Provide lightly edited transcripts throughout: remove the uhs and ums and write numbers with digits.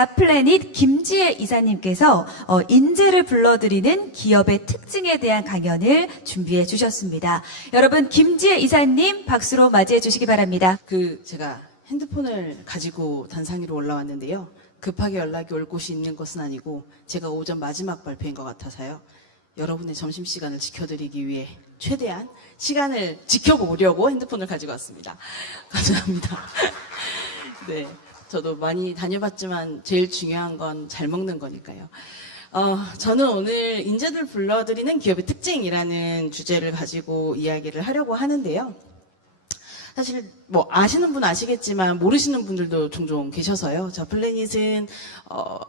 자플래닛 김지혜 이사님께서 인재를 불러드리는 기업의 특징에 대한 강연을 준비해 주셨습니다. 여러분, 김지혜 이사님 박수로 맞이해 주시기 바랍니다. 제가 핸드폰을 가지고 단상위로 올라왔는데요. 급하게 연락이 올 곳이 있는 것은 아니고 제가 오전 마지막 발표인 것 같아서요. 여러분의 점심시간을 지켜드리기 위해 최대한 시간을 지켜보려고 핸드폰을 가지고 왔습니다. 감사합니다. 네, 저도 많이 다녀봤지만 제일 중요한 건 잘 먹는 거니까요. 저는 오늘 인재들 불러드리는 기업의 특징이라는 주제를 가지고 이야기를 하려고 하는데요. 사실 뭐 아시는 분 아시겠지만 모르시는 분들도 종종 계셔서요. 자플래닛은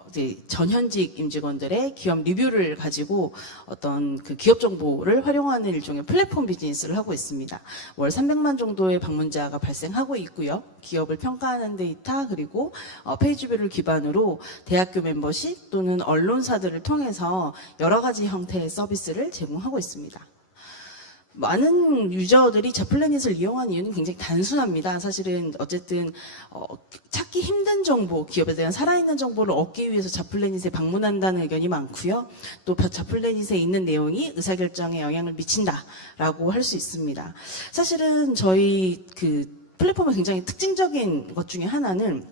이제 전현직 임직원들의 기업 리뷰를 가지고 어떤 그 기업 정보를 활용하는 일종의 플랫폼 비즈니스를 하고 있습니다. 월 300만 정도의 방문자가 발생하고 있고요. 기업을 평가하는 데이터 그리고 페이지뷰를 기반으로 대학교 멤버십 또는 언론사들을 통해서 여러 가지 형태의 서비스를 제공하고 있습니다. 많은 유저들이 자플래닛을 이용하는 이유는 굉장히 단순합니다. 사실은 어쨌든 찾기 힘든 정보, 기업에 대한 살아있는 정보를 얻기 위해서 자플래닛에 방문한다는 의견이 많고요. 또 자플래닛에 있는 내용이 의사결정에 영향을 미친다라고 할 수 있습니다. 사실은 저희 플랫폼의 굉장히 특징적인 것 중에 하나는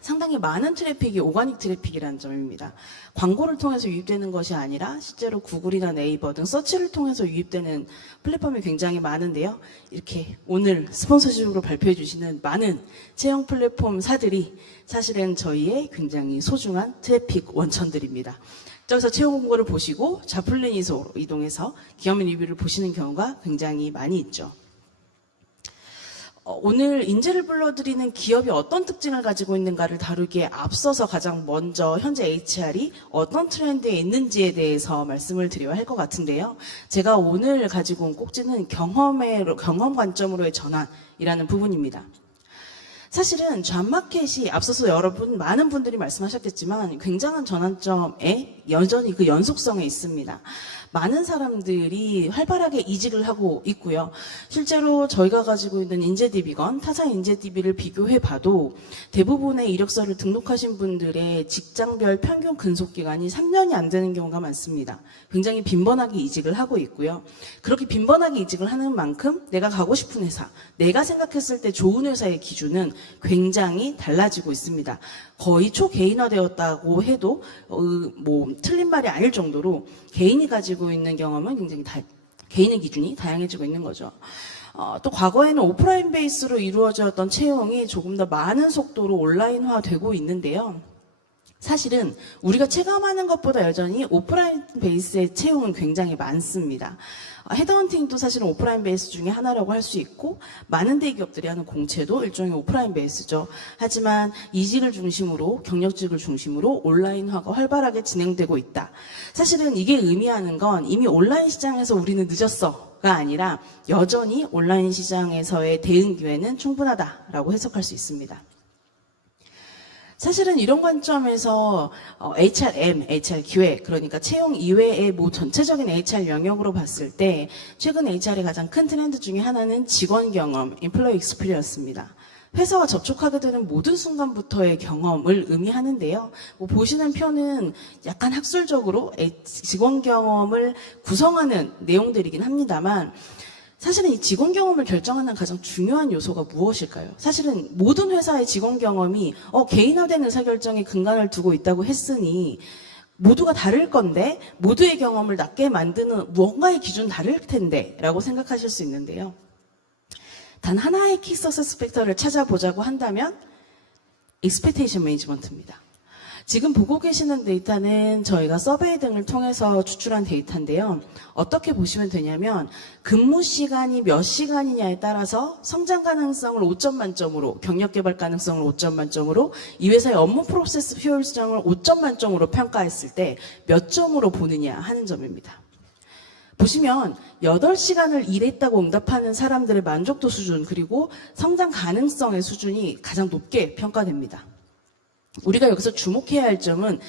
상당히 많은 트래픽이 오가닉 트래픽이라는 점입니다. 광고를 통해서 유입되는 것이 아니라 실제로 구글이나 네이버 등 서치를 통해서 유입되는 플랫폼이 굉장히 많은데요. 이렇게 오늘 스폰서십으로 발표해 주시는 많은 채용 플랫폼사들이 사실은 저희의 굉장히 소중한 트래픽 원천들입니다. 저기서 채용 공고를 보시고 자플래닛으로 이동해서 기업 리뷰를 보시는 경우가 굉장히 많이 있죠. 오늘 인재를 불러드리는 기업이 어떤 특징을 가지고 있는가를 다루기에 앞서서 가장 먼저 현재 HR이 어떤 트렌드에 있는지에 대해서 말씀을 드려야 할 것 같은데요. 제가 오늘 가지고 온 꼭지는 경험 관점으로의 전환이라는 부분입니다. 사실은 잡마켓이 앞서서 많은 분들이 말씀하셨겠지만 굉장한 전환점에 여전히 그 연속성에 있습니다. 많은 사람들이 활발하게 이직을 하고 있고요. 실제로 저희가 가지고 있는 인재DB건 타사 인재DB를 비교해봐도 대부분의 이력서를 등록하신 분들의 직장별 평균 근속기간이 3년이 안 되는 경우가 많습니다. 굉장히 빈번하게 이직을 하고 있고요. 그렇게 빈번하게 이직을 하는 만큼 내가 가고 싶은 회사, 내가 생각했을 때 좋은 회사의 기준은 굉장히 달라지고 있습니다. 거의 초개인화되었다고 해도 틀린 말이 아닐 정도로 개인이 가지고 있는 경험은 굉장히 개인의 기준이 다양해지고 있는 거죠. 또 과거에는 오프라인 베이스로 이루어졌던 채용이 조금 더 많은 속도로 온라인화되고 있는데요. 사실은 우리가 체감하는 것보다 여전히 오프라인 베이스의 채용은 굉장히 많습니다. 헤드헌팅도 사실은 오프라인 베이스 중에 하나라고 할 수 있고 많은 대기업들이 하는 공채도 일종의 오프라인 베이스죠. 하지만 이직을 중심으로 경력직을 중심으로 온라인화가 활발하게 진행되고 있다. 사실은 이게 의미하는 건 이미 온라인 시장에서 우리는 늦었어가 아니라 여전히 온라인 시장에서의 대응 기회는 충분하다라고 해석할 수 있습니다. 사실은 이런 관점에서 HRM, HR 기획, 그러니까 채용 이외의 전체적인 HR 영역으로 봤을 때 최근 HR의 가장 큰 트렌드 중에 하나는 직원 경험, Employee Experience입니다. 회사와 접촉하게 되는 모든 순간부터의 경험을 의미하는데요. 보시는 표는 약간 학술적으로 직원 경험을 구성하는 내용들이긴 합니다만 사실은 이 직원 경험을 결정하는 가장 중요한 요소가 무엇일까요? 사실은 모든 회사의 직원 경험이 개인화된 의사결정에 근간을 두고 있다고 했으니 모두가 다를 건데 모두의 경험을 낮게 만드는 무언가의 기준 다를 텐데 라고 생각하실 수 있는데요. 단 하나의 키 서세스 팩터를 찾아보자고 한다면 expectation management입니다. 지금 보고 계시는 데이터는 저희가 서베이 등을 통해서 추출한 데이터인데요. 어떻게 보시면 되냐면 근무 시간이 몇 시간이냐에 따라서 성장 가능성을 5점 만점으로, 경력 개발 가능성을 5점 만점으로, 이 회사의 업무 프로세스 효율성을 5점 만점으로 평가했을 때 몇 점으로 보느냐 하는 점입니다. 보시면 8시간을 일했다고 응답하는 사람들의 만족도 수준 그리고 성장 가능성의 수준이 가장 높게 평가됩니다. 우리가 여기서 주목해야 할 점은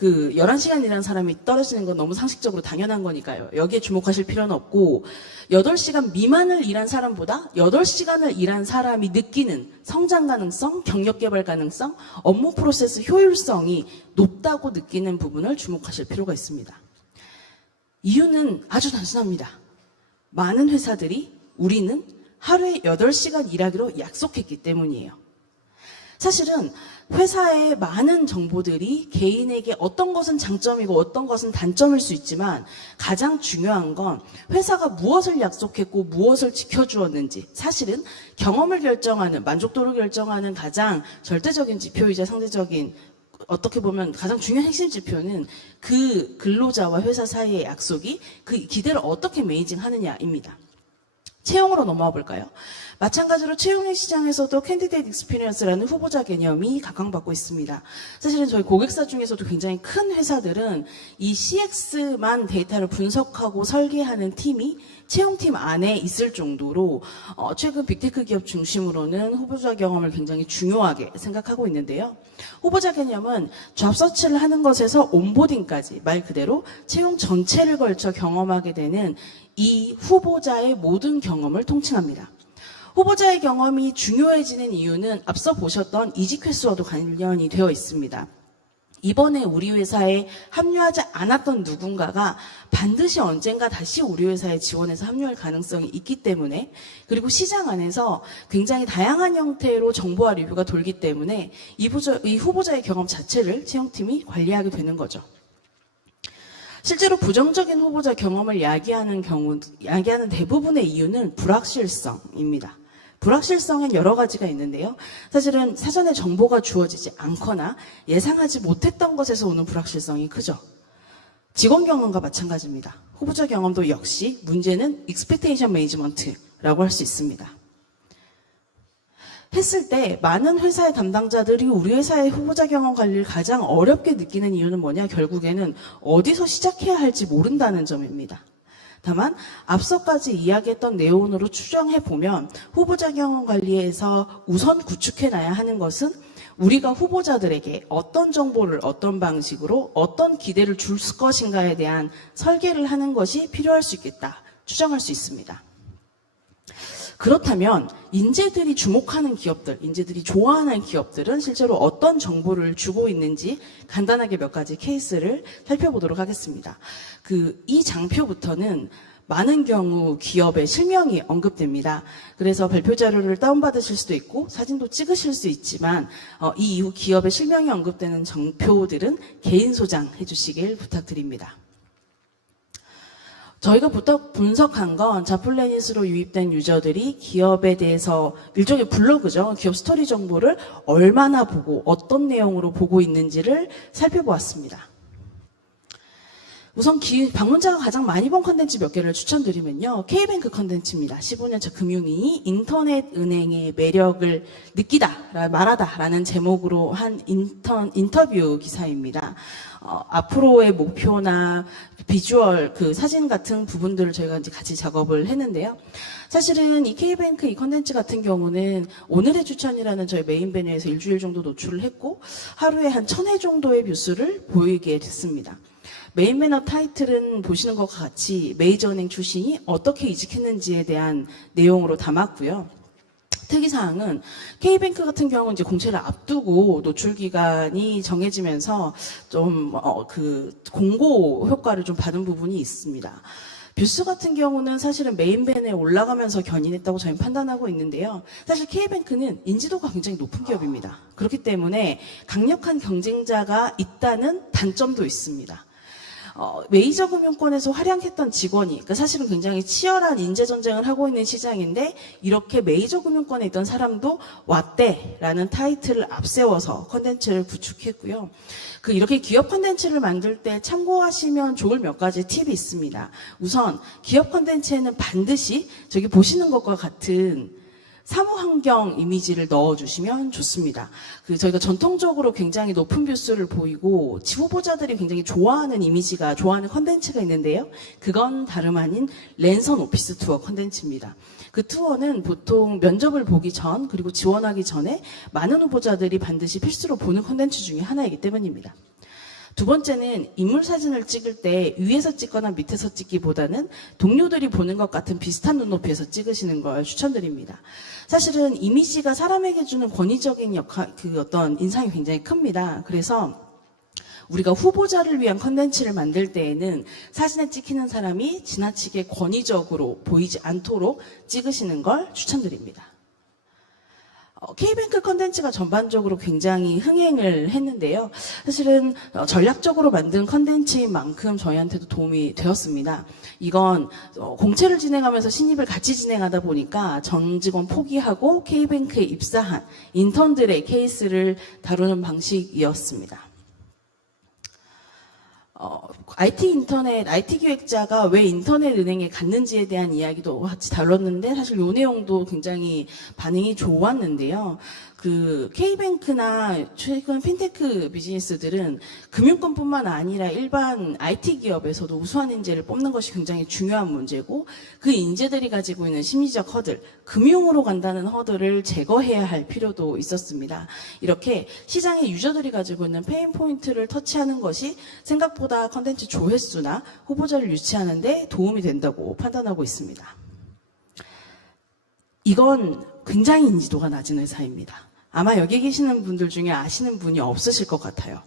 그 11시간 일하는 사람이 떨어지는 건 너무 상식적으로 당연한 거니까요. 여기에 주목하실 필요는 없고 8시간 미만을 일한 사람보다 8시간을 일한 사람이 느끼는 성장 가능성, 경력 개발 가능성, 업무 프로세스 효율성이 높다고 느끼는 부분을 주목하실 필요가 있습니다. 이유는 아주 단순합니다. 많은 회사들이 우리는 하루에 8시간 일하기로 약속했기 때문이에요. 사실은 회사의 많은 정보들이 개인에게 어떤 것은 장점이고 어떤 것은 단점일 수 있지만 가장 중요한 건 회사가 무엇을 약속했고 무엇을 지켜주었는지, 사실은 경험을 결정하는, 만족도를 결정하는 가장 절대적인 지표이자 상대적인, 어떻게 보면 가장 중요한 핵심 지표는 그 근로자와 회사 사이의 약속이 그 기대를 어떻게 매니징하느냐입니다. 채용으로 넘어와 볼까요? 마찬가지로 채용의 시장에서도 캔디데이트 익스피리언스라는 후보자 개념이 각광받고 있습니다. 사실은 저희 고객사 중에서도 굉장히 큰 회사들은 이 CX만 데이터를 분석하고 설계하는 팀이 채용팀 안에 있을 정도로 최근 빅테크 기업 중심으로는 후보자 경험을 굉장히 중요하게 생각하고 있는데요. 후보자 개념은 잡 서치를 하는 것에서 온보딩까지 말 그대로 채용 전체를 걸쳐 경험하게 되는 이 후보자의 모든 경험을 통칭합니다. 후보자의 경험이 중요해지는 이유는 앞서 보셨던 이직 횟수와도 관련이 되어 있습니다. 이번에 우리 회사에 합류하지 않았던 누군가가 반드시 언젠가 다시 우리 회사에 지원해서 합류할 가능성이 있기 때문에, 그리고 시장 안에서 굉장히 다양한 형태로 정보와 리뷰가 돌기 때문에 이 후보자의 경험 자체를 채용팀이 관리하게 되는 거죠. 실제로 부정적인 후보자 경험을 야기하는 대부분의 이유는 불확실성입니다. 불확실성은 여러 가지가 있는데요. 사실은 사전에 정보가 주어지지 않거나 예상하지 못했던 것에서 오는 불확실성이 크죠. 직원 경험과 마찬가지입니다. 후보자 경험도 역시 문제는 expectation management라고 할 수 있습니다. 했을 때 많은 회사의 담당자들이 우리 회사의 후보자 경험 관리를 가장 어렵게 느끼는 이유는 뭐냐? 결국에는 어디서 시작해야 할지 모른다는 점입니다. 다만 앞서까지 이야기했던 내용으로 추정해보면 후보자 경험 관리에서 우선 구축해놔야 하는 것은 우리가 후보자들에게 어떤 정보를 어떤 방식으로 어떤 기대를 줄 것인가에 대한 설계를 하는 것이 필요할 수 있겠다 추정할 수 있습니다. 그렇다면 인재들이 주목하는 기업들, 인재들이 좋아하는 기업들은 실제로 어떤 정보를 주고 있는지 간단하게 몇 가지 케이스를 살펴보도록 하겠습니다. 이 장표부터는 많은 경우 기업의 실명이 언급됩니다. 그래서 발표 자료를 다운받으실 수도 있고 사진도 찍으실 수 있지만 이 이후 기업의 실명이 언급되는 장표들은 개인 소장해 주시길 부탁드립니다. 저희가 분석한 건 자플래닛으로 유입된 유저들이 기업에 대해서 일종의 블로그죠. 기업 스토리 정보를 얼마나 보고 어떤 내용으로 보고 있는지를 살펴보았습니다. 우선 방문자가 가장 많이 본 컨텐츠 몇 개를 추천드리면요. K뱅크 컨텐츠입니다. 15년차 금융인이 인터넷 은행의 매력을 느끼다, 말하다라는 제목으로 한 인터뷰 기사입니다. 앞으로의 목표나 비주얼, 사진 같은 부분들을 저희가 이제 같이 작업을 했는데요. 사실은 이 K뱅크 이 컨텐츠 같은 경우는 오늘의 추천이라는 저희 메인 베뉴에서 일주일 정도 노출을 했고 하루에 한 1000회 정도의 뷰수를 보이게 됐습니다. 메인 매너 타이틀은 보시는 것과 같이 메이저은행 출신이 어떻게 이직했는지에 대한 내용으로 담았고요. 특이사항은 K뱅크 같은 경우는 이제 공채를 앞두고 노출 기간이 정해지면서 좀 공고 효과를 좀 받은 부분이 있습니다. 뷰스 같은 경우는 사실은 메인밴에 올라가면서 견인했다고 저희는 판단하고 있는데요. 사실 K뱅크는 인지도가 굉장히 높은 기업입니다. 그렇기 때문에 강력한 경쟁자가 있다는 단점도 있습니다. 메이저 금융권에서 활약했던 직원이, 그러니까 사실은 굉장히 치열한 인재 전쟁을 하고 있는 시장인데 이렇게 메이저 금융권에 있던 사람도 왔대라는 타이틀을 앞세워서 컨텐츠를 구축했고요. 이렇게 기업 컨텐츠를 만들 때 참고하시면 좋을 몇 가지 팁이 있습니다. 우선 기업 컨텐츠에는 반드시 저기 보시는 것과 같은 사무환경 이미지를 넣어주시면 좋습니다. 저희가 전통적으로 굉장히 높은 뷰수를 보이고 후보자들이 굉장히 좋아하는 이미지가, 좋아하는 컨텐츠가 있는데요. 그건 다름 아닌 랜선 오피스 투어 컨텐츠입니다. 그 투어는 보통 면접을 보기 전 그리고 지원하기 전에 많은 후보자들이 반드시 필수로 보는 컨텐츠 중에 하나이기 때문입니다. 두 번째는 인물 사진을 찍을 때 위에서 찍거나 밑에서 찍기보다는 동료들이 보는 것 같은 비슷한 눈높이에서 찍으시는 걸 추천드립니다. 사실은 이미지가 사람에게 주는 권위적인 어떤 인상이 굉장히 큽니다. 그래서 우리가 후보자를 위한 컨텐츠를 만들 때에는 사진에 찍히는 사람이 지나치게 권위적으로 보이지 않도록 찍으시는 걸 추천드립니다. K뱅크 컨텐츠가 전반적으로 굉장히 흥행을 했는데요. 사실은 전략적으로 만든 컨텐츠인 만큼 저희한테도 도움이 되었습니다. 이건 공채를 진행하면서 신입을 같이 진행하다 보니까 전 직원 포기하고 K뱅크에 입사한 인턴들의 케이스를 다루는 방식이었습니다. IT 기획자가 왜 인터넷 은행에 갔는지에 대한 이야기도 같이 다뤘는데 사실 이 내용도 굉장히 반응이 좋았는데요. K뱅크나 최근 핀테크 비즈니스들은 금융권뿐만 아니라 일반 IT 기업에서도 우수한 인재를 뽑는 것이 굉장히 중요한 문제고 그 인재들이 가지고 있는 심리적 허들, 금융으로 간다는 허들을 제거해야 할 필요도 있었습니다. 이렇게 시장의 유저들이 가지고 있는 페인 포인트를 터치하는 것이 생각보다 컨텐츠 조회수나 후보자를 유치하는 데 도움이 된다고 판단하고 있습니다. 이건 굉장히 인지도가 낮은 회사입니다. 아마 여기 계시는 분들 중에 아시는 분이 없으실 것 같아요.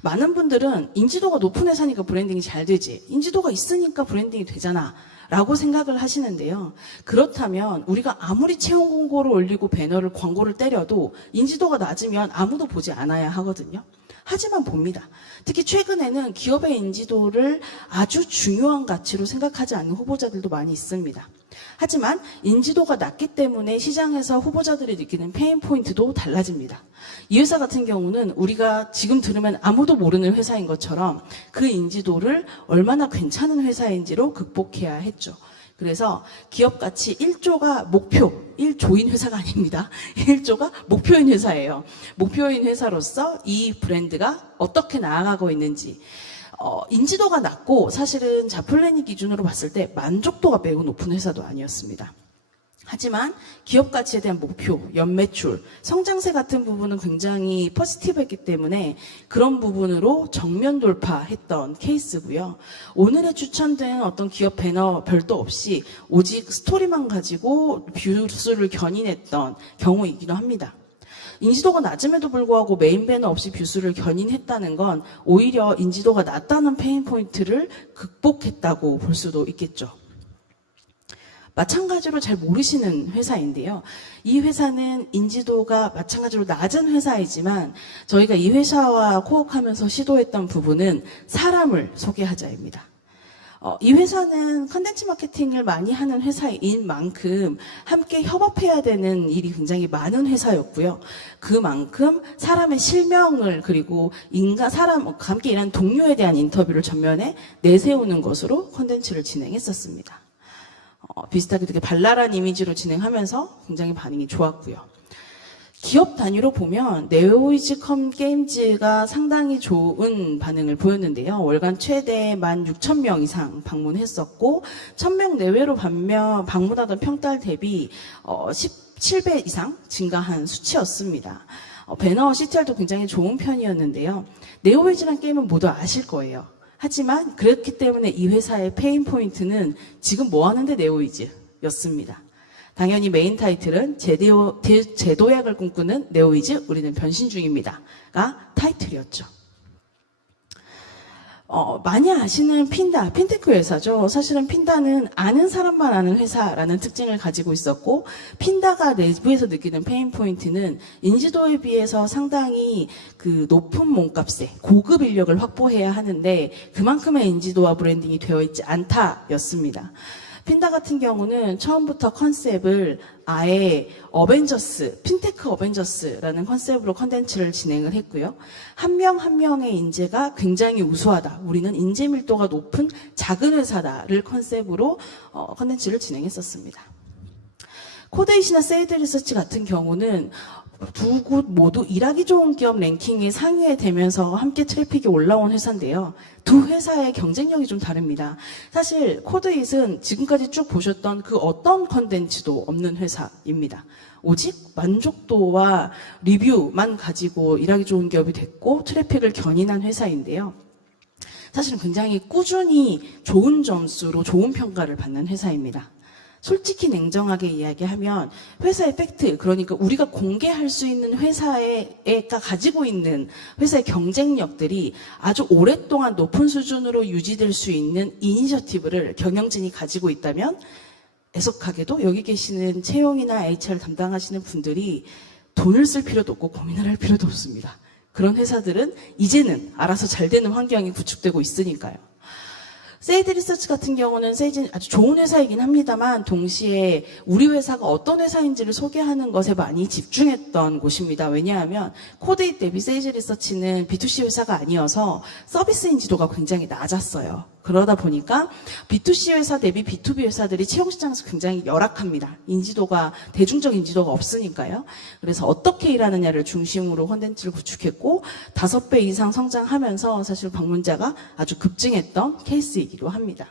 많은 분들은 인지도가 높은 회사니까 브랜딩이 잘 되지, 인지도가 있으니까 브랜딩이 되잖아 라고 생각을 하시는데요. 그렇다면 우리가 아무리 채용 공고를 올리고 배너를 광고를 때려도 인지도가 낮으면 아무도 보지 않아야 하거든요. 하지만 봅니다. 특히 최근에는 기업의 인지도를 아주 중요한 가치로 생각하지 않는 후보자들도 많이 있습니다. 하지만 인지도가 낮기 때문에 시장에서 후보자들이 느끼는 페인 포인트도 달라집니다. 이 회사 같은 경우는 우리가 지금 들으면 아무도 모르는 회사인 것처럼 그 인지도를 얼마나 괜찮은 회사인지로 극복해야 했죠. 그래서 기업 가치 1조가 목표, 1조인 회사가 아닙니다. 1조가 목표인 회사예요. 목표인 회사로서 이 브랜드가 어떻게 나아가고 있는지, 인지도가 낮고 사실은 자플래닛 기준으로 봤을 때 만족도가 매우 높은 회사도 아니었습니다. 하지만 기업 가치에 대한 목표, 연매출, 성장세 같은 부분은 굉장히 포지티브했기 때문에 그런 부분으로 정면 돌파했던 케이스고요. 오늘의 추천된 어떤 기업 배너 별도 없이 오직 스토리만 가지고 뷰수를 견인했던 경우이기도 합니다. 인지도가 낮음에도 불구하고 메인 배너 없이 뷰수를 견인했다는 건 오히려 인지도가 낮다는 페인 포인트를 극복했다고 볼 수도 있겠죠. 마찬가지로 잘 모르시는 회사인데요. 이 회사는 인지도가 마찬가지로 낮은 회사이지만 저희가 이 회사와 코업하면서 시도했던 부분은 사람을 소개하자입니다. 이 회사는 컨텐츠 마케팅을 많이 하는 회사인 만큼 함께 협업해야 되는 일이 굉장히 많은 회사였고요. 그만큼 사람의 실명을 그리고 사람과 함께 일하는 동료에 대한 인터뷰를 전면에 내세우는 것으로 컨텐츠를 진행했었습니다. 비슷하게 되게 발랄한 이미지로 진행하면서 굉장히 반응이 좋았고요. 기업 단위로 보면 네오이즈컴 게임즈가 상당히 좋은 반응을 보였는데요. 월간 최대 16,000명 이상 방문했었고 1,000명 내외로 방문하던 평달 대비 17배 이상 증가한 수치였습니다. 배너 CTR도 굉장히 좋은 편이었는데요. 네오이즈라는 게임은 모두 아실 거예요. 하지만 그렇기 때문에 이 회사의 페인 포인트는 지금 뭐 하는데 네오이즈였습니다. 당연히 메인 타이틀은 제도약을 꿈꾸는 네오이즈 우리는 변신 중입니다가 타이틀이었죠. 많이 아시는 핀테크 회사죠. 사실은 핀다는 아는 사람만 아는 회사라는 특징을 가지고 있었고 핀다가 내부에서 느끼는 페인 포인트는 인지도에 비해서 상당히 높은 몸값에 고급 인력을 확보해야 하는데 그만큼의 인지도와 브랜딩이 되어 있지 않다였습니다. 핀다 같은 경우는 처음부터 컨셉을 아예 핀테크 어벤져스라는 컨셉으로 컨텐츠를 진행을 했고요. 한 명 한 명의 인재가 굉장히 우수하다. 우리는 인재 밀도가 높은 작은 회사다를 컨셉으로 컨텐츠를 진행했었습니다. 코데이시나 세이드 리서치 같은 경우는 두 곳 모두 일하기 좋은 기업 랭킹의 상위에 되면서 함께 트래픽이 올라온 회사인데요. 두 회사의 경쟁력이 좀 다릅니다. 사실 코드잇은 지금까지 쭉 보셨던 그 어떤 컨텐츠도 없는 회사입니다. 오직 만족도와 리뷰만 가지고 일하기 좋은 기업이 됐고 트래픽을 견인한 회사인데요. 사실은 굉장히 꾸준히 좋은 점수로 좋은 평가를 받는 회사입니다. 솔직히 냉정하게 이야기하면 회사의 팩트, 그러니까 우리가 공개할 수 있는 회사가 가지고 있는 회사의 경쟁력들이 아주 오랫동안 높은 수준으로 유지될 수 있는 이니셔티브를 경영진이 가지고 있다면 애석하게도 여기 계시는 채용이나 HR 담당하시는 분들이 돈을 쓸 필요도 없고 고민을 할 필요도 없습니다. 그런 회사들은 이제는 알아서 잘 되는 환경이 구축되고 있으니까요. 세이드 리서치 같은 경우는 세이지 아주 좋은 회사이긴 합니다만 동시에 우리 회사가 어떤 회사인지를 소개하는 것에 많이 집중했던 곳입니다. 왜냐하면 코드잇 대비 세이지 리서치는 B2C 회사가 아니어서 서비스 인지도가 굉장히 낮았어요. 그러다 보니까 B2C 회사 대비 B2B 회사들이 채용 시장에서 굉장히 열악합니다. 인지도가, 대중적 인지도가 없으니까요. 그래서 어떻게 일하느냐를 중심으로 콘텐츠를 구축했고 5배 이상 성장하면서 사실 방문자가 아주 급증했던 케이스이기도 합니다.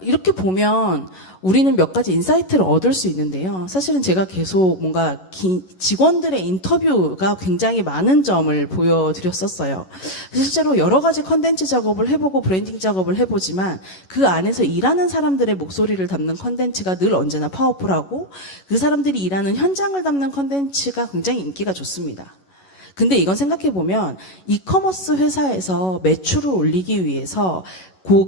이렇게 보면 우리는 몇 가지 인사이트를 얻을 수 있는데요. 사실은 제가 계속 뭔가 직원들의 인터뷰가 굉장히 많은 점을 보여드렸었어요. 실제로 여러 가지 컨텐츠 작업을 해보고 브랜딩 작업을 해보지만 그 안에서 일하는 사람들의 목소리를 담는 컨텐츠가 늘 언제나 파워풀하고 그 사람들이 일하는 현장을 담는 컨텐츠가 굉장히 인기가 좋습니다. 근데 이건 생각해보면 이커머스 회사에서 매출을 올리기 위해서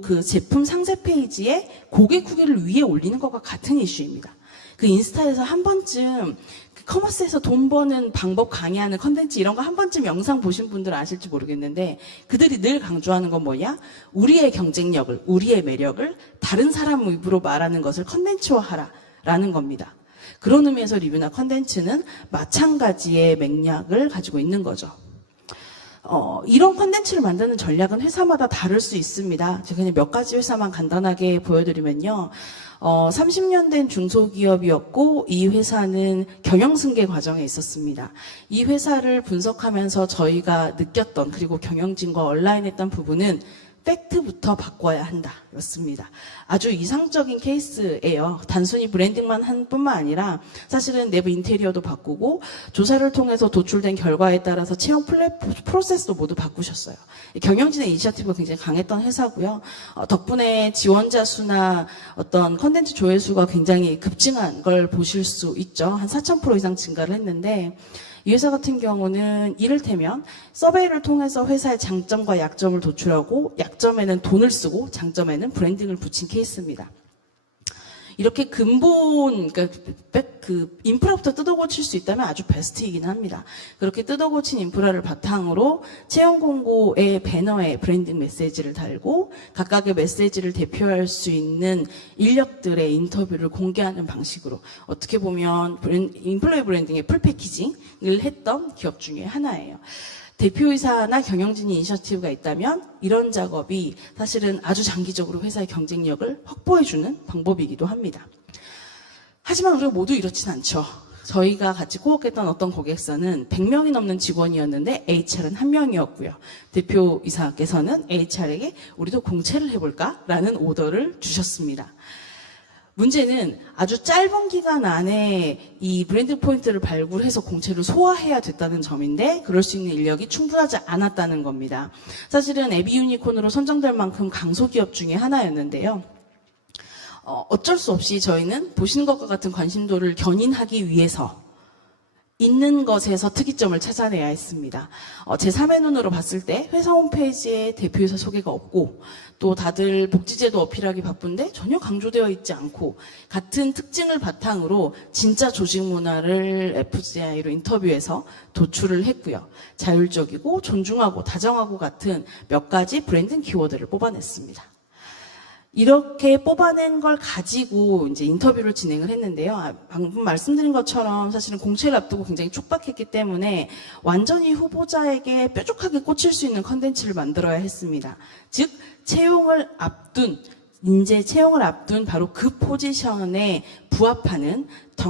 그 제품 상세 페이지에 고객 후기를 위에 올리는 것과 같은 이슈입니다. 그 인스타에서 한 번쯤 커머스에서 돈 버는 방법 강의하는 컨텐츠 이런 거 한 번쯤 영상 보신 분들은 아실지 모르겠는데 그들이 늘 강조하는 건 뭐냐? 우리의 경쟁력을, 우리의 매력을 다른 사람 입으로 말하는 것을 컨텐츠화하라라는 겁니다. 그런 의미에서 리뷰나 컨텐츠는 마찬가지의 맥락을 가지고 있는 거죠. 이런 컨텐츠를 만드는 전략은 회사마다 다를 수 있습니다. 제가 그냥 몇 가지 회사만 간단하게 보여드리면요. 30년 된 중소기업이었고 이 회사는 경영승계 과정에 있었습니다. 이 회사를 분석하면서 저희가 느꼈던 그리고 경영진과 온라인했던 부분은 팩트부터 바꿔야 한다 였습니다. 아주 이상적인 케이스예요. 단순히 브랜딩만 한 뿐만 아니라 사실은 내부 인테리어도 바꾸고 조사를 통해서 도출된 결과에 따라서 채용 프로세스도 모두 바꾸셨어요. 경영진의 이니셔티브가 굉장히 강했던 회사고요. 덕분에 지원자 수나 어떤 컨텐츠 조회수가 굉장히 급증한 걸 보실 수 있죠. 한 4,000% 이상 증가를 했는데 이 회사 같은 경우는 이를테면 서베이를 통해서 회사의 장점과 약점을 도출하고 약점에는 돈을 쓰고 장점에는 브랜딩을 붙인 케이스입니다. 이렇게 근본, 그 인프라부터 뜯어고칠 수 있다면 아주 베스트이긴 합니다. 그렇게 뜯어고친 인프라를 바탕으로 채용 공고의 배너에 브랜딩 메시지를 달고 각각의 메시지를 대표할 수 있는 인력들의 인터뷰를 공개하는 방식으로 어떻게 보면 인플로이 브랜딩의 풀 패키징을 했던 기업 중에 하나예요. 대표이사나 경영진 이니셔티브가 있다면 이런 작업이 사실은 아주 장기적으로 회사의 경쟁력을 확보해주는 방법이기도 합니다. 하지만 우리가 모두 이렇진 않죠. 저희가 같이 코업했던 어떤 고객사는 100명이 넘는 직원이었는데 HR은 1명이었고요. 대표이사께서는 HR에게 우리도 공채를 해볼까? 라는 오더를 주셨습니다. 문제는 아주 짧은 기간 안에 이 브랜드 포인트를 발굴해서 공채를 소화해야 됐다는 점인데 그럴 수 있는 인력이 충분하지 않았다는 겁니다. 사실은 에비 유니콘으로 선정될 만큼 강소기업 중에 하나였는데요. 어쩔 수 없이 저희는 보시는 것과 같은 관심도를 견인하기 위해서 있는 것에서 특이점을 찾아내야 했습니다. 제 3의 눈으로 봤을 때 회사 홈페이지에 대표이사 소개가 없고 또 다들 복지제도 어필하기 바쁜데 전혀 강조되어 있지 않고 같은 특징을 바탕으로 진짜 조직 문화를 FGI로 인터뷰해서 도출을 했고요. 자율적이고 존중하고 다정하고 같은 몇 가지 브랜딩 키워드를 뽑아냈습니다. 이렇게 뽑아낸 걸 가지고 이제 인터뷰를 진행을 했는데요. 방금 말씀드린 것처럼 사실은 공채를 앞두고 굉장히 촉박했기 때문에 완전히 후보자에게 뾰족하게 꽂힐 수 있는 컨텐츠를 만들어야 했습니다. 즉 채용을 앞둔 인재 채용을 앞둔 바로 그 포지션에 부합하는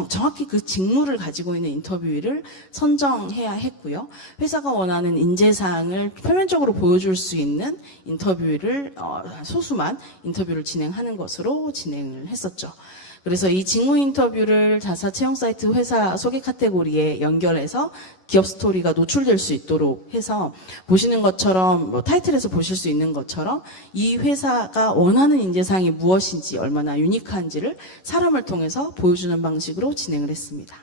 정확히 그 직무를 가지고 있는 인터뷰를 선정해야 했고요. 회사가 원하는 인재사항을 표면적으로 보여줄 수 있는 인터뷰를 소수만 인터뷰를 진행하는 것으로 진행을 했었죠. 그래서 이 직무 인터뷰를 자사 채용 사이트 회사 소개 카테고리에 연결해서 기업 스토리가 노출될 수 있도록 해서 보시는 것처럼 뭐 타이틀에서 보실 수 있는 것처럼 이 회사가 원하는 인재사항이 무엇인지 얼마나 유니크한지를 사람을 통해서 보여주는 방식으로 진행을 했습니다.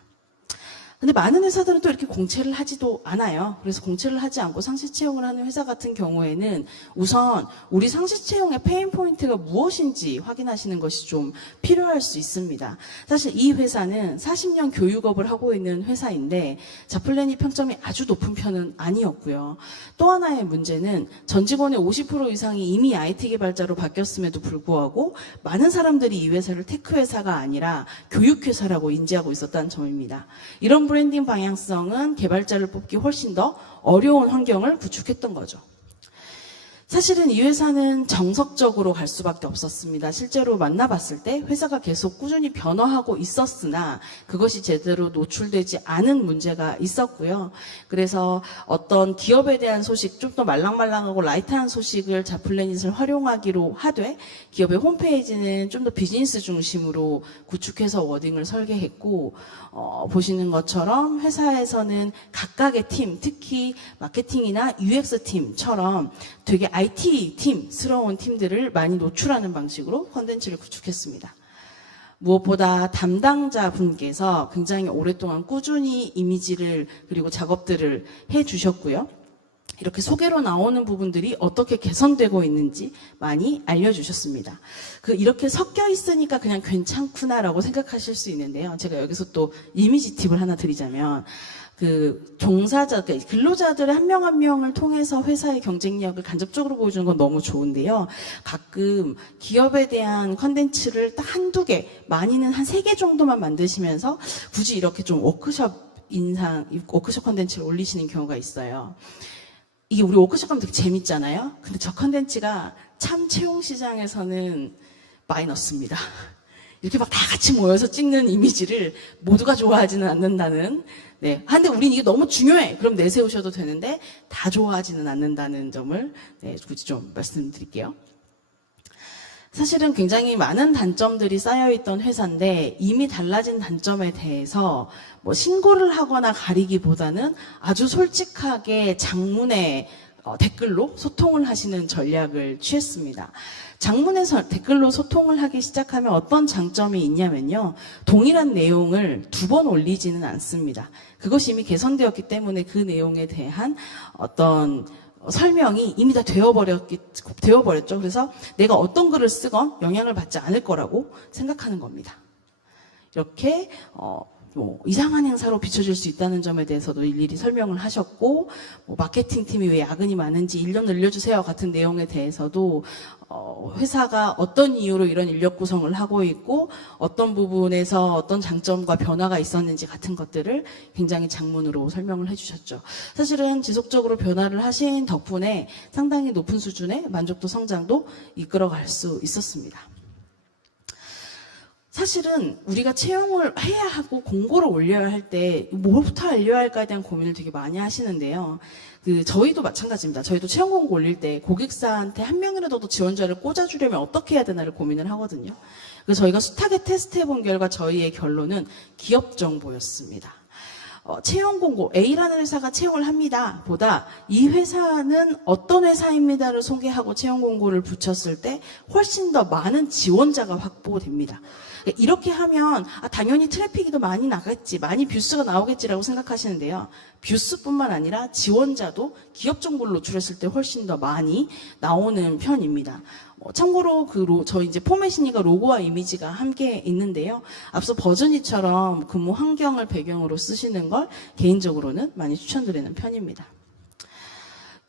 근데 많은 회사들은 또 이렇게 공채를 하지도 않아요. 그래서 공채를 하지 않고 상시 채용을 하는 회사 같은 경우에는 우선 우리 상시 채용의 페인 포인트가 무엇인지 확인하시는 것이 좀 필요할 수 있습니다. 사실 이 회사는 40년 교육업을 하고 있는 회사인데 자플래닛 평점이 아주 높은 편은 아니었고요. 또 하나의 문제는 전 직원의 50% 이상이 이미 IT 개발자로 바뀌었음에도 불구하고 많은 사람들이 이 회사를 테크 회사가 아니라 교육 회사라고 인지하고 있었다는 점입니다. 이런 브랜딩 방향성은 개발자를 뽑기 훨씬 더 어려운 환경을 구축했던 거죠. 사실은 이 회사는 정석적으로 갈 수밖에 없었습니다. 실제로 만나봤을 때 회사가 계속 꾸준히 변화하고 있었으나 그것이 제대로 노출되지 않은 문제가 있었고요. 그래서 어떤 기업에 대한 소식, 좀 더 말랑말랑하고 라이트한 소식을 자플래닛을 활용하기로 하되 기업의 홈페이지는 좀 더 비즈니스 중심으로 구축해서 워딩을 설계했고 보시는 것처럼 회사에서는 각각의 팀, 특히 마케팅이나 UX 팀처럼 되게 IT 팀스러운 팀들을 많이 노출하는 방식으로 콘텐츠를 구축했습니다. 무엇보다 담당자분께서 굉장히 오랫동안 꾸준히 이미지를 그리고 작업들을 해주셨고요. 이렇게 소개로 나오는 부분들이 어떻게 개선되고 있는지 많이 알려주셨습니다. 이렇게 섞여 있으니까 그냥 괜찮구나라고 생각하실 수 있는데요. 제가 여기서 또 이미지 팁을 하나 드리자면 종사자, 근로자들의 한 명 한 명을 통해서 회사의 경쟁력을 간접적으로 보여주는 건 너무 좋은데요. 가끔 기업에 대한 컨텐츠를 딱 한두 개, 많이는 한 3개 정도만 만드시면서 굳이 이렇게 좀 워크숍 컨텐츠를 올리시는 경우가 있어요. 이게 우리 워크숍 하면 되게 재밌잖아요. 근데 저 컨텐츠가 참 채용 시장에서는 마이너스입니다. 이렇게 막 다 같이 모여서 찍는 이미지를 모두가 좋아하지는 않는다는. 네. 근데 우린 이게 너무 중요해. 그럼 내세우셔도 되는데 다 좋아하지는 않는다는 점을 굳이 좀 말씀드릴게요. 사실은 굉장히 많은 단점들이 쌓여있던 회사인데 이미 달라진 단점에 대해서 뭐 신고를 하거나 가리기보다는 아주 솔직하게 장문의 댓글로 소통을 하시는 전략을 취했습니다. 장문에서 댓글로 소통을 하기 시작하면 어떤 장점이 있냐면요. 동일한 내용을 2번 올리지는 않습니다. 그것이 이미 개선되었기 때문에 그 내용에 대한 어떤 설명이 이미 다 되어버렸죠. 그래서 내가 어떤 글을 쓰건 영향을 받지 않을 거라고 생각하는 겁니다. 이렇게 이상한 행사로 비춰질 수 있다는 점에 대해서도 일일이 설명을 하셨고 마케팅 팀이 왜 야근이 많은지 인력 늘려주세요 같은 내용에 대해서도 회사가 어떤 이유로 이런 인력 구성을 하고 있고 어떤 부분에서 어떤 장점과 변화가 있었는지 같은 것들을 굉장히 장문으로 설명을 해주셨죠. 사실은 지속적으로 변화를 하신 덕분에 상당히 높은 수준의 만족도 성장도 이끌어갈 수 있었습니다. 사실은 우리가 채용을 해야 하고 공고를 올려야 할 때 뭐부터 알려야 할까에 대한 고민을 되게 많이 하시는데요. 저희도 마찬가지입니다. 저희도 채용 공고 올릴 때 고객사한테 한 명이라도 더 지원자를 꽂아주려면 어떻게 해야 되나를 고민을 하거든요. 그래서 저희가 숱하게 테스트해 본 결과 저희의 결론은 기업 정보였습니다. 채용 공고 A라는 회사가 채용을 합니다 보다 이 회사는 어떤 회사입니다를 소개하고 채용 공고를 붙였을 때 훨씬 더 많은 지원자가 확보됩니다. 이렇게 하면 당연히 트래픽이 더 많이 나겠지, 많이 뷰스가 나오겠지라고 생각하시는데요. 뷰스뿐만 아니라 지원자도 기업 정보를 노출했을 때 훨씬 더 많이 나오는 편입니다. 참고로 저희 이제 포맷이니까 로고와 이미지가 함께 있는데요. 앞서 버즈니처럼 근무 환경을 배경으로 쓰시는 걸 개인적으로는 많이 추천드리는 편입니다.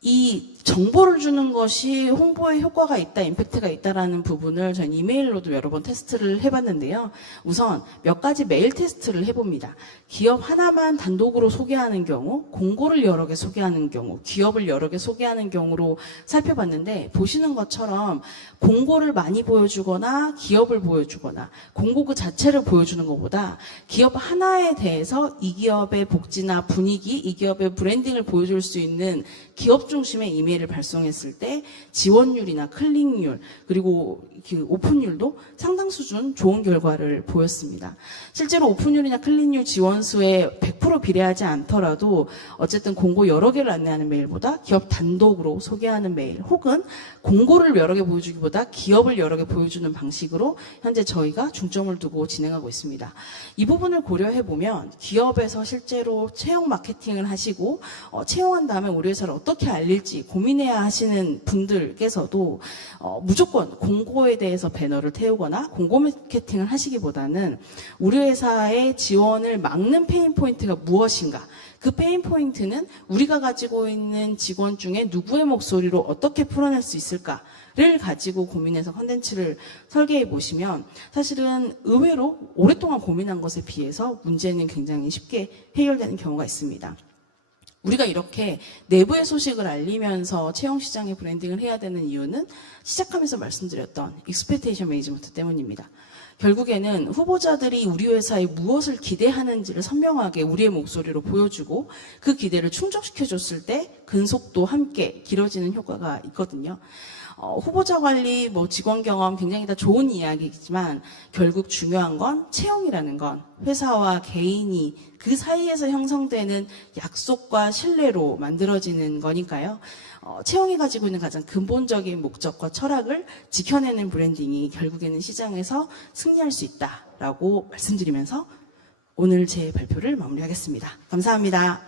이 정보를 주는 것이 홍보에 효과가 있다, 임팩트가 있다라는 부분을 저는 이메일로도 여러 번 테스트를 해봤는데요. 우선 몇 가지 메일 테스트를 해봅니다. 기업 하나만 단독으로 소개하는 경우, 공고를 여러 개 소개하는 경우, 기업을 여러 개 소개하는 경우로 살펴봤는데 보시는 것처럼 공고를 많이 보여주거나 기업을 보여주거나 공고 그 자체를 보여주는 것보다 기업 하나에 대해서 이 기업의 복지나 분위기, 이 기업의 브랜딩을 보여줄 수 있는 기업 중심의 이메일을 발송했을 때 지원율이나 클릭률 그리고 그 오픈율도 상당 수준 좋은 결과를 보였습니다. 실제로 오픈율이나 클릭률 지원수에 100% 비례하지 않더라도 어쨌든 공고 여러 개를 안내하는 메일보다 기업 단독으로 소개하는 메일 혹은 공고를 여러 개 보여주기보다 기업을 여러 개 보여주는 방식으로 현재 저희가 중점을 두고 진행하고 있습니다. 이 부분을 고려해 보면 기업에서 실제로 채용 마케팅을 하시고 채용한 다음에 우리 회사를 어떻게 알릴지 고민해야 하시는 분들께서도 무조건 공고에 대해서 배너를 태우거나 공고 마케팅을 하시기보다는 우리 회사의 지원을 막는 페인 포인트가 무엇인가, 그 페인 포인트는 우리가 가지고 있는 직원 중에 누구의 목소리로 어떻게 풀어낼 수 있을까를 가지고 고민해서 컨텐츠를 설계해 보시면 사실은 의외로 오랫동안 고민한 것에 비해서 문제는 굉장히 쉽게 해결되는 경우가 있습니다. 우리가 이렇게 내부의 소식을 알리면서 채용 시장의 브랜딩을 해야 되는 이유는 시작하면서 말씀드렸던 익스펙테이션 매니지먼트 때문입니다. 결국에는 후보자들이 우리 회사에 무엇을 기대하는지를 선명하게 우리의 목소리로 보여주고 그 기대를 충족시켜줬을 때 근속도 함께 길어지는 효과가 있거든요. 후보자 관리, 직원 경험 굉장히 다 좋은 이야기이지만 결국 중요한 건 채용이라는 건 회사와 개인이 그 사이에서 형성되는 약속과 신뢰로 만들어지는 거니까요. 채용이 가지고 있는 가장 근본적인 목적과 철학을 지켜내는 브랜딩이 결국에는 시장에서 승리할 수 있다라고 말씀드리면서 오늘 제 발표를 마무리하겠습니다. 감사합니다.